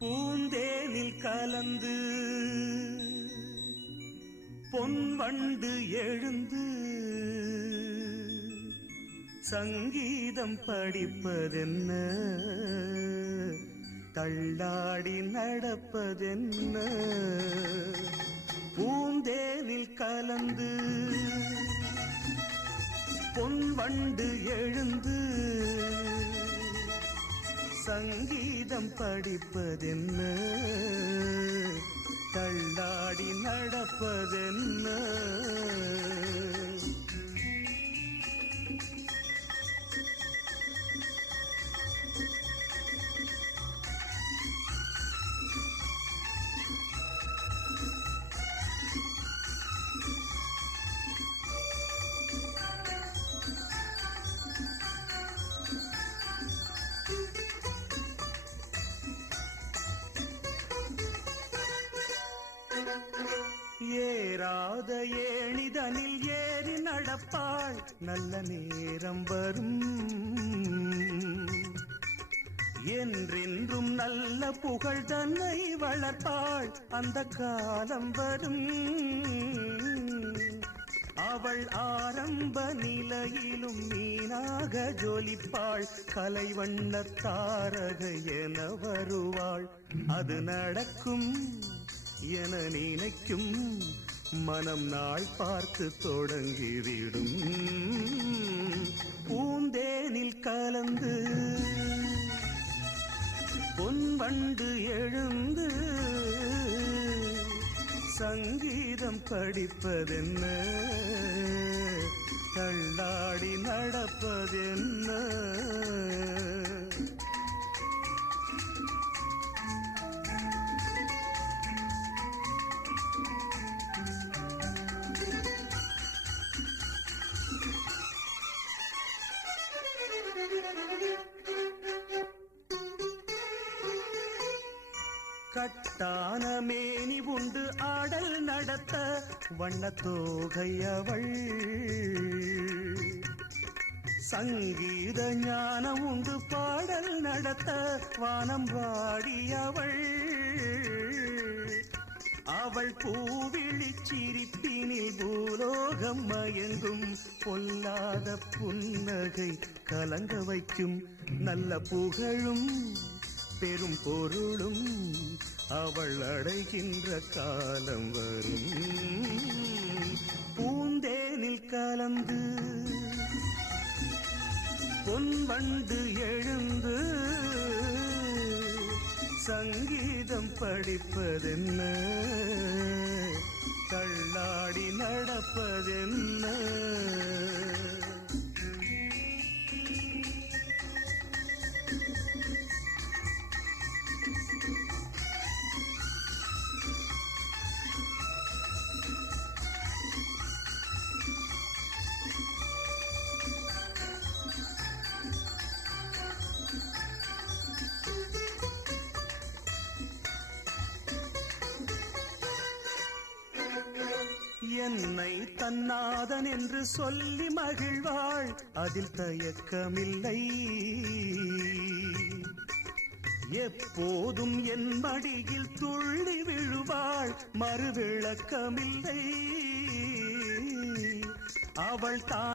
பூந்தேனில் கலந்து பொன் வண்டு எழுந்து சங்கீதம் படிப்பதென்ன? தள்ளாடி நடப்பதென்ன? பூந்தேனில் கலந்து பொன் வண்டு கணிதம் படிப்பதென்ன தள்ளாடி நடப்பதென்ன. பாத ஏணிதனில் ஏறி நடப்பாள் நல்ல நேரம் வரும். என்றென்றும் நல்ல புகழ் தன்னை வளர்ப்பாள். அந்த காலம் வரும். அவள் ஆரம்ப நிலையிலும் மீனாக ஜொலிப்பாள். கலை வண்ண தாரகை என வருவாள். அது நடக்கும் என நினைக்கும். மனம் நாள் பார்த்து தொடங்கிவிடும். பூந்தேனில் கலந்து பொன்வண்டு எழுந்து சங்கீதம் படிப்பதென்ன? தள்ளாடி நடப்பதென்ன? கட்டான மேனி உண்டு ஆடல் நடத்த வண்ணத்தோகையவள் சங்கீத ஞானம் உண்டு பாடல் நடத்த வானம் வாடியவள் அவள் பூவிழி சிரிப்பினில் பூலோகம் மயங்கும் பொல்லாத புன்னகை கலங்க வைக்கும் நல்ல புகழும். பெரும் பொருளும் அவள் அடைகின்ற காலம் வரும். பூந்தேனில் கலந்து பொன் வண்டு எழுந்து சங்கீதம் படிப்பதென்ன? தள்ளாடி நடப்பதென்ன? என்னை தன்னாதன் என்று சொல்லி மகிழ்வாள். அதில் தயக்கமில்லை. எப்போதும் என் மடியில் துள்ளி விழுவாள். மறுவிளக்கமில்லை. அவள் தான்